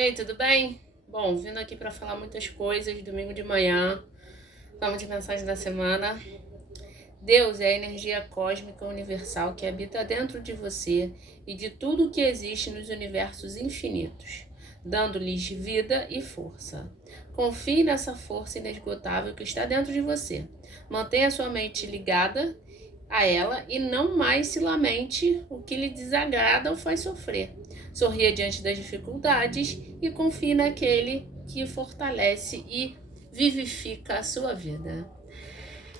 E aí, tudo bem? Bom, vindo aqui para falar muitas coisas, domingo de manhã, vamos de mensagem da semana. Deus é a energia cósmica universal que habita dentro de você e de tudo que existe nos universos infinitos, dando-lhes vida e força. Confie nessa força inesgotável que está dentro de você. Mantenha sua mente ligada a ela e não mais se lamente o que lhe desagrada ou faz sofrer. Sorria diante das dificuldades e confie naquele que fortalece e vivifica a sua vida.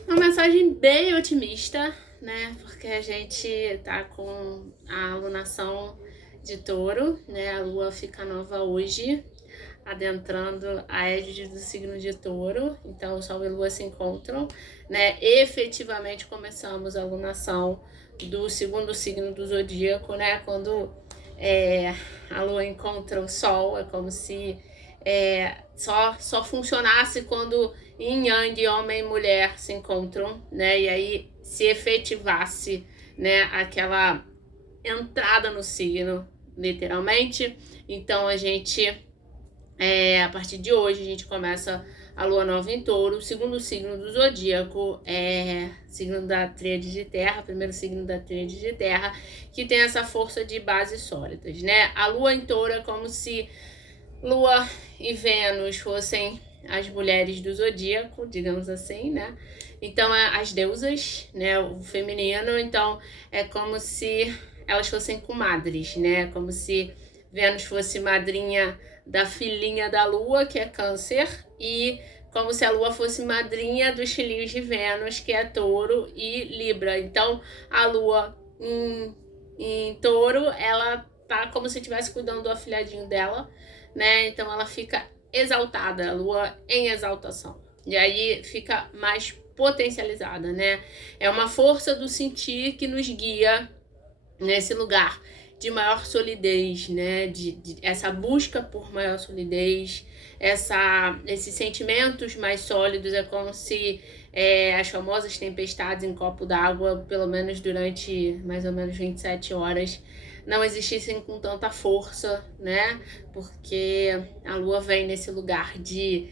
Uma mensagem bem otimista, né? Porque a gente tá com a alunação de Touro, né? A lua fica nova hoje, adentrando a égide do signo de Touro. Então, o Sol e a Lua se encontram, né? Efetivamente começamos a alunação do segundo signo do zodíaco, né? Quando a Lua encontra o Sol, é como se só funcionasse quando Yin Yang, homem e mulher, se encontram, né? E aí se efetivasse, né, aquela entrada no signo, literalmente. Então a gente, a partir de hoje, a gente começa a lua nova em Touro, o segundo signo do zodíaco, signo da tríade de terra, primeiro signo da tríade de terra, que tem essa força de bases sólidas, né? A lua em Touro é como se Lua e Vênus fossem as mulheres do zodíaco, digamos assim, né? Então, as deusas, né? O feminino, então é como se elas fossem comadres, né? Como se Vênus fosse madrinha da filhinha da Lua, que é Câncer, e como se a Lua fosse madrinha dos filhinhos de Vênus, que é Touro e Libra. Então, a Lua em Touro, ela tá como se estivesse cuidando do afilhadinho dela, né? Então ela fica exaltada, a lua em exaltação. E aí fica mais potencializada, né? É uma força do sentir que nos guia nesse lugar de maior solidez, né? De essa busca por maior solidez, esses sentimentos mais sólidos. É como se as famosas tempestades em copo d'água, pelo menos durante mais ou menos 27 horas, não existissem com tanta força, né? Porque a lua vem nesse lugar de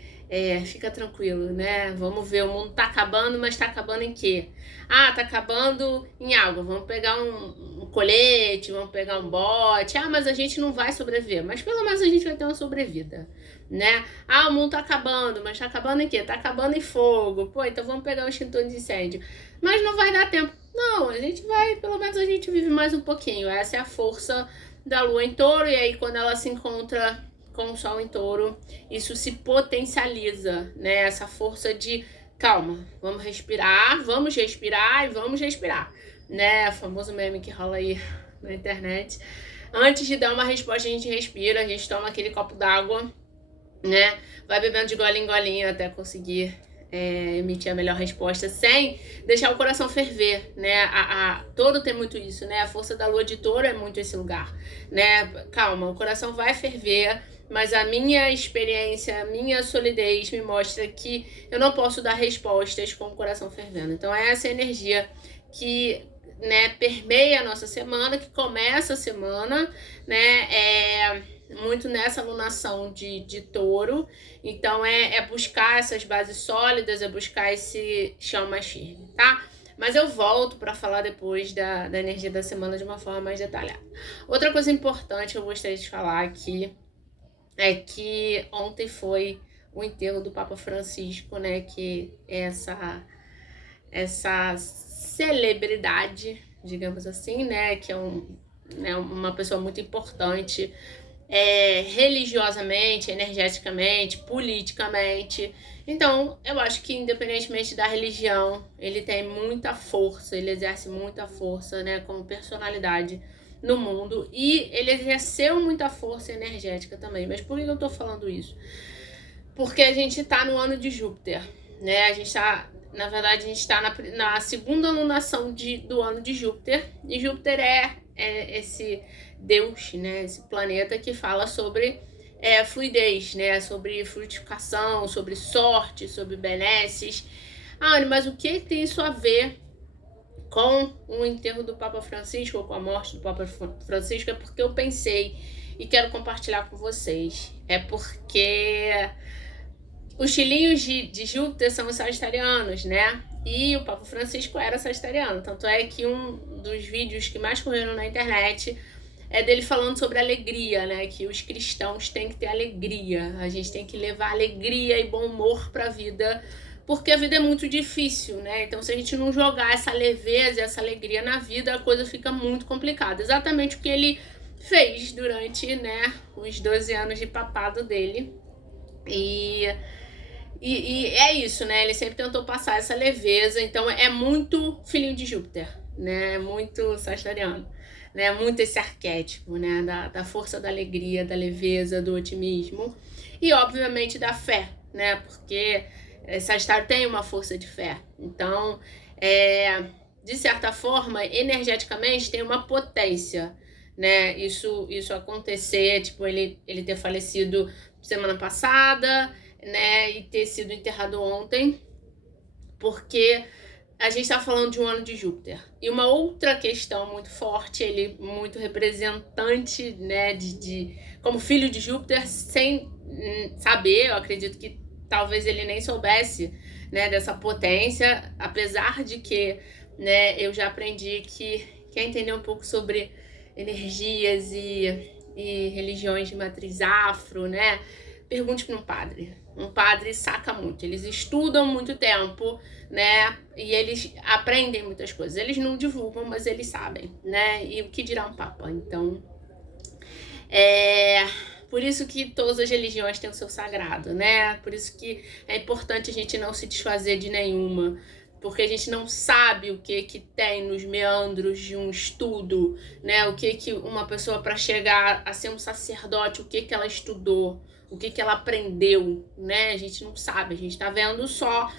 fica tranquilo, né? Vamos ver, o mundo tá acabando, mas tá acabando em quê? Ah, tá acabando em água. Vamos pegar um colete, vamos pegar um bote. Ah, mas a gente não vai sobreviver. Mas pelo menos a gente vai ter uma sobrevida, né? Ah, o mundo tá acabando, mas tá acabando em quê? Tá acabando em fogo. Pô, então vamos pegar um extintor de incêndio. Mas não vai dar tempo. Não, a gente vai, pelo menos a gente vive mais um pouquinho. Essa é a força da lua em Touro. E aí quando ela se encontra com o sol em Touro, isso se potencializa, né? Essa força de calma, vamos respirar e vamos respirar, né? O famoso meme que rola aí na internet. Antes de dar uma resposta, a gente respira, a gente toma aquele copo d'água, né? Vai bebendo de golinho em golinho até conseguir emitir a melhor resposta, sem deixar o coração ferver, né? Touro tem muito isso, né? A força da lua de Touro é muito esse lugar, né? Calma, o coração vai ferver, mas a minha experiência, a minha solidez me mostra que eu não posso dar respostas com o coração fervendo. Então é essa energia que, né, permeia a nossa semana, que começa a semana, né, muito nessa alunação de Touro. Então é buscar essas bases sólidas, é buscar esse chão mais firme, tá? Mas eu volto para falar depois da energia da semana de uma forma mais detalhada. Outra coisa importante que eu gostaria de falar aqui é que ontem foi o enterro do Papa Francisco, né? Que é essa celebridade, digamos assim, né? Que é uma pessoa muito importante religiosamente, energeticamente, politicamente. Então, eu acho que independentemente da religião, ele tem muita força, ele exerce muita força, né, como personalidade no mundo, e ele exerceu muita força energética também. Mas por que eu tô falando isso? Porque a gente tá no ano de Júpiter, né? A gente tá, na verdade, a gente tá na segunda lunação do ano de Júpiter, e Júpiter é esse Deus, né? Esse planeta que fala sobre fluidez, né? Sobre frutificação, sobre sorte, sobre benesses. Ah, mas o que tem isso a ver com o enterro do Papa Francisco ou com a morte do Papa Francisco? É porque eu pensei e quero compartilhar com vocês. É porque os filhinhos de Júpiter são os sagitarianos, né? E o Papa Francisco era sagitariano. Tanto é que um dos vídeos que mais correram na internet é dele falando sobre alegria, né? Que os cristãos têm que ter alegria. A gente tem que levar alegria e bom humor para a vida, porque a vida é muito difícil, né? Então, se a gente não jogar essa leveza, essa alegria na vida, a coisa fica muito complicada. Exatamente o que ele fez durante, né, os 12 anos de papado dele. E é isso, né? Ele sempre tentou passar essa leveza. Então, é muito filhinho de Júpiter, né? É muito sagitariano, né? Muito esse arquétipo, né? Da força da alegria, da leveza, do otimismo. E, obviamente, da fé, né? Porque Sagitário tem uma força de fé. Então, de certa forma, energeticamente, tem uma potência, né? Isso acontecer, tipo, ele ter falecido semana passada, né, e ter sido enterrado ontem, porque a gente está falando de um ano de Júpiter. E uma outra questão muito forte, ele muito representante, né, como filho de Júpiter, sem saber, eu acredito que talvez ele nem soubesse, né, dessa potência, apesar de que, né, eu já aprendi que quem entender um pouco sobre energias e religiões de matriz afro, né, pergunte para um padre. Um padre saca muito, eles estudam muito tempo, né? E eles aprendem muitas coisas. Eles não divulgam, mas eles sabem, né? E o que dirá um papa? Então, por isso que todas as religiões têm o seu sagrado, né? Por isso que é importante a gente não se desfazer de nenhuma, porque a gente não sabe o que tem nos meandros de um estudo, né? O que uma pessoa, para chegar a ser um sacerdote, o que ela estudou, o que ela aprendeu, né? A gente não sabe, a gente tá vendo só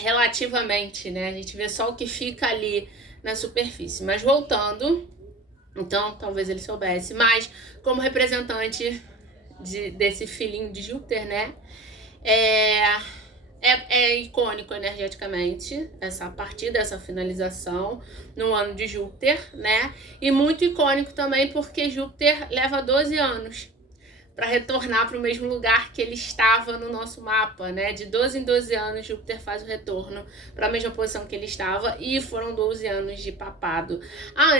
relativamente, né? A gente vê só o que fica ali na superfície. Mas voltando, então talvez ele soubesse, mas como representante desse filhinho de Júpiter, né? É icônico energeticamente essa partida, essa finalização no ano de Júpiter, né? E muito icônico também porque Júpiter leva 12 anos para retornar para o mesmo lugar que ele estava no nosso mapa, né? De 12 em 12 anos, Júpiter faz o retorno para a mesma posição que ele estava, e foram 12 anos de papado.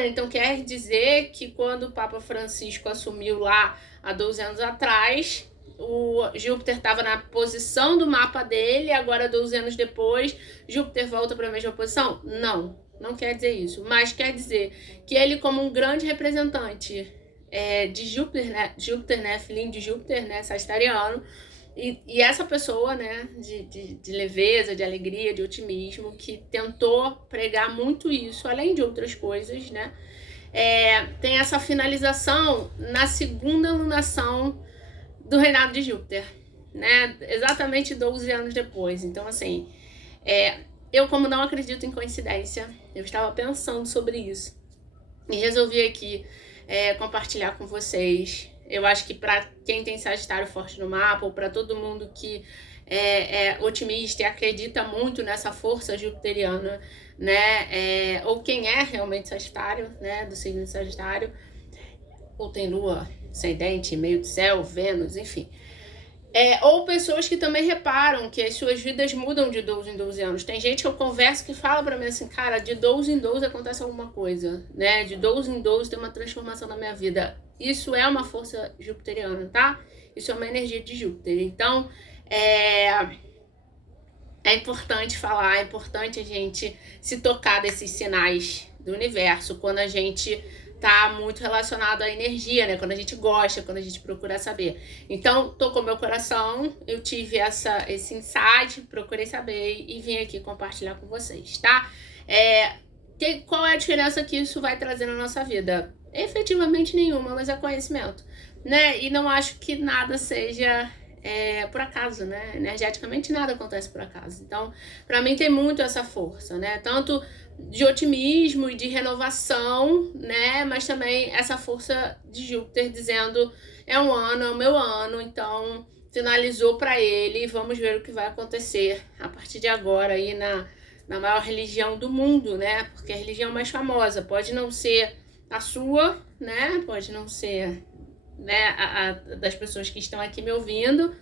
Então quer dizer que quando o Papa Francisco assumiu lá há 12 anos atrás, o Júpiter estava na posição do mapa dele, agora 12 anos depois, Júpiter volta para a mesma posição? Não quer dizer isso, mas quer dizer que ele, como um grande representante de Júpiter, né, filhinho de Júpiter, né, sagitariano, e essa pessoa, né, de leveza, de alegria, de otimismo, que tentou pregar muito isso, além de outras coisas, né, tem essa finalização na segunda lunação do reinado de Júpiter, né, exatamente 12 anos depois. Então, assim, eu, como não acredito em coincidência, eu estava pensando sobre isso e resolvi aqui compartilhar com vocês. Eu acho que para quem tem Sagitário forte no mapa, ou para todo mundo que é otimista e acredita muito nessa força jupiteriana, né, ou quem é realmente Sagitário, né, do signo de Sagitário, ou tem Lua, ascendente, meio do céu, Vênus, enfim. Ou pessoas que também reparam que as suas vidas mudam de 12 em 12 anos. Tem gente que eu converso que fala pra mim assim, cara, de 12 em 12 acontece alguma coisa, né? De 12 em 12 tem uma transformação na minha vida. Isso é uma força jupiteriana, tá? Isso é uma energia de Júpiter. Então, é importante falar, é importante a gente se tocar desses sinais do universo quando a gente tá muito relacionado à energia, né? Quando a gente gosta, quando a gente procura saber. Então, tocou meu coração, eu tive esse insight, procurei saber e vim aqui compartilhar com vocês, tá? Qual é a diferença que isso vai trazer na nossa vida? Efetivamente nenhuma, mas é conhecimento, né? E não acho que nada seja por acaso, né? Energeticamente nada acontece por acaso. Então, para mim tem muito essa força, né? Tanto de otimismo e de renovação, né? Mas também essa força de Júpiter dizendo é um ano, é o meu ano, então finalizou para ele, vamos ver o que vai acontecer a partir de agora aí na maior religião do mundo, né? Porque a religião mais famosa pode não ser a sua, né? Pode não ser né, das pessoas que estão aqui me ouvindo,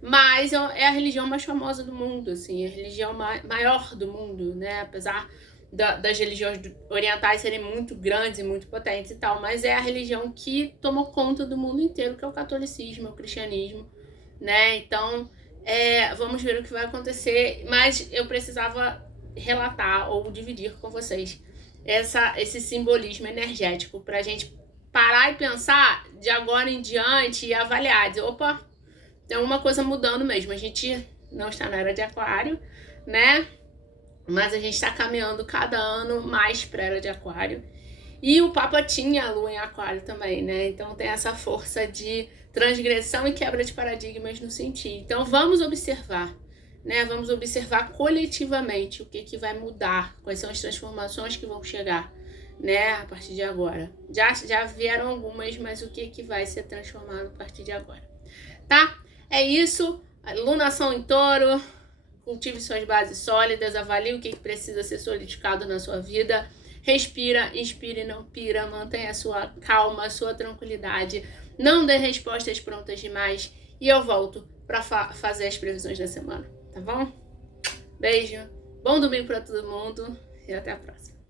mas é a religião mais famosa do mundo, assim, a religião maior do mundo, né, apesar das religiões orientais serem muito grandes e muito potentes e tal, mas é a religião que tomou conta do mundo inteiro, que é o catolicismo, o cristianismo, né, então vamos ver o que vai acontecer, mas eu precisava relatar ou dividir com vocês esse simbolismo energético para a gente parar e pensar de agora em diante e avaliar, dizer, opa, tem uma coisa mudando mesmo, a gente não está na era de aquário, né, mas a gente está caminhando cada ano mais para a era de aquário, e o Papa tinha a lua em aquário também, né, então tem essa força de transgressão e quebra de paradigmas no sentido. Então vamos observar, né? Vamos observar coletivamente o que vai mudar, quais são as transformações que vão chegar, né? A partir de agora. Já vieram algumas, mas o que vai ser transformado a partir de agora, tá? É isso. Lunação em Touro. Cultive suas bases sólidas, avalie o que precisa ser solidificado na sua vida. Respira, inspire, não pira, mantenha a sua calma, a sua tranquilidade. Não dê respostas prontas demais. E eu volto para fazer as previsões da semana, tá bom? Beijo, bom domingo para todo mundo e até a próxima.